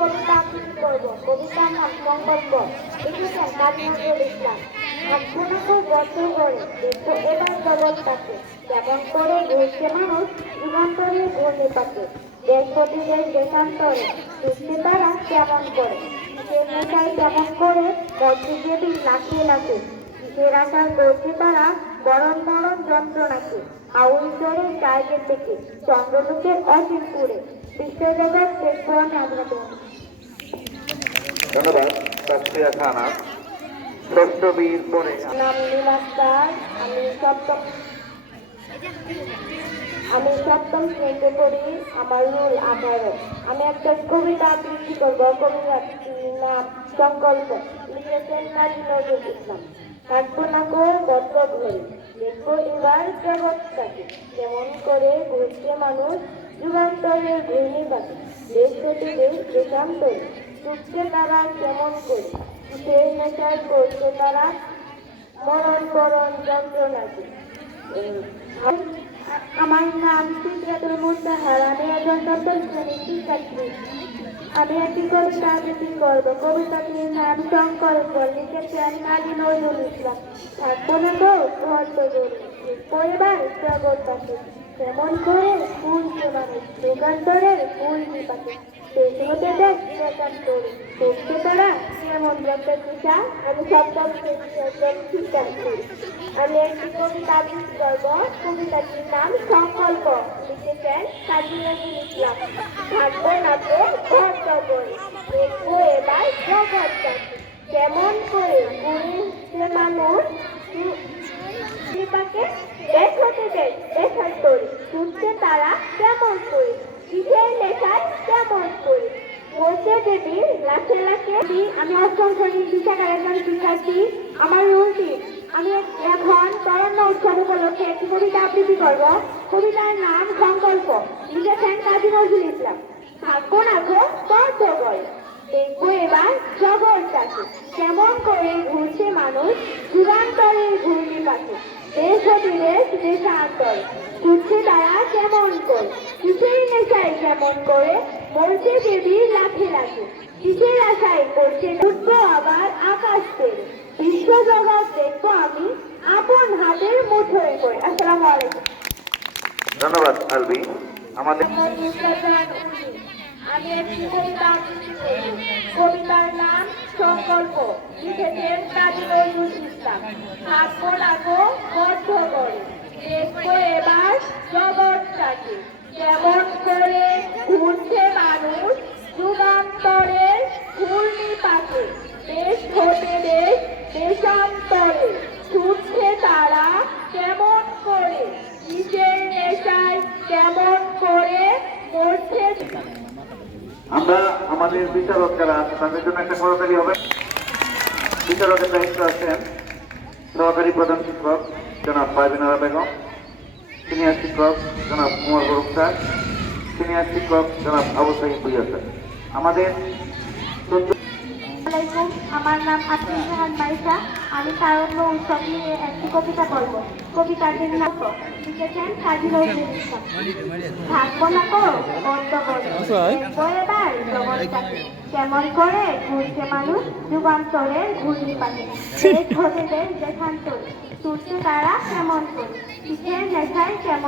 কবিতা আবৃত্তি করব। কবিতার নাম সংকল্প লিখেছেন কাজী নজরুল ইসলাম। আত্মনাকে বদ্ধ করে দেখো এবার জগৎটাকে। কেমন করে ঘুরছে মানুষ যুগান্তরে ঘূর্ণি পাকে দেশ প্রতি দেশ দেশান্তরে। সৃষ্টি তারা কেমন করে? সে নেশায় কেমন করে মধ্যযুগী লাখিয়ে লাখে কিসের আশায় করছে তারা বরণ বরণ যন্ত্রণাকে আউল জোরে জায়গা থেকে। চন্দ্রলোকের অসীমপুরে বিশ্বজগৎ ধন্যবাদ খানা। ষষ্ঠ বীর পরে। নাম আমি সপ্তম আমি সপ্তম শ্রেণীতে পড়ি আমার রুল আঠারো। আমি একটা কবিতা আবৃত্তি করব কবিতাটির নাম সংকল্প। লিখেছেন কাজী নজরুল ইসলাম। থাকব না গো বদ্ধ ঘরে দেখব এবার জগৎটাকে। কেমন করে ঘুরছে মানুষ যুগান্তরের ঘূর্ণি দেশ প্রতি দেশ দেশান্তরে ছুটছে তারা কেমন করে? সেই নেশায় করছে তারা? মরণ বরণ যন্ত্রণাকে আমার নাম সিদ্ধাতুল মুস্তাহার আমি একজন সপ্তম শ্রেণির শিক্ষার্থী। আমি একটি কবিতা আবৃত্তি করব। কবিতাটির নাম সংকল্প লিখেছেন কাজী নজরুল ইসলাম। থাকব না তো ঘর তো গরু পরিবার জগৎবাসী কেমন করে ফুল মানুষ যুগান্তরের ফুল বিপাকে? শেষ হতে দেখ একান্তরে দেখতে তারা কেমন আমি আমি একটি কবিতা করব। কবিতাটির নাম সংকল্প। লিখেছেন কাজী নজরুল ইসলাম। থাকব না তো ঘর জগৎ দেখব এবার জগৎটাকে কেমন করে ঘুরে মানুষ কৃপাকে হতে দেশ দেশান্তরে তারা কেমন করে? কিসের নেশায় কেমন করে? বসে দেবী লাখে লাখে আমি অষ্টম শ্রেণির বিশাখার একজন শিক্ষার্থী, আমার রুলটি, আমি এখন তরণ্য উৎসব উপলক্ষে একটি কবিতা আবৃত্তি করব। কবিতার নাম সংকল্প। লিখেছেন কাজী নজরুল ইসলাম। থাকব না গো বদ্ধ করে। দেখব এবার জগৎটাকে। কেমন করে ঘুরছে মানুষ যুগান্তরের ঘূর্ণি পাখি দেশ হতে দেশ দেশান্তর তারা কেমন করে? কিসের নেশায় কেমন করে? বলছে দেবী লাখে লাখে কিসের আশায় করছে? উঠবো আবার আকাশ। পেরে বিশ্ব জগৎ দেখব আমি আপন হাতের মুঠোয় করে। আসসালামু আলাইকুম। ধন্যবাদ আলবি আমাদের আমি একটি কবিতা। কবিতার নাম সংকল্প লিখেছেন কাজী নজরুল ইসলাম থাকব লাগো বদ্ধ করে দেখব এবার জগৎটাকে কেমন করে আমরা আমাদের বিচারক যারা আছে, তাদের জন্য একটা সহকারী হবে। বিচারকের দায়িত্ব আছেন সহকারী প্রধান শিক্ষক জনাব পারভিনারা বেগম, সিনিয়র শিক্ষক জনাব কুমার গরুক স্যার সিনিয়র শিক্ষক জনাব আবু সাহিব আমাদের আলাইকুম। আমার নাম আতিম জাহান মাইসা আমি তারণ্য উৎসব নিয়ে একটি কবিতা বলব কবিতাটির নাম লিখেছেন কাজী নজরুল ইসলাম। থাকব না বন্ধ করে এবার জগৎটাকে কেমন করে ঘুরছে মানুষ যুগান্তরের ঘূর্ণি পাখি দেশ দেশান্তরে ছুটছে তারা কেমন করে? কিসের নেশায় কেমন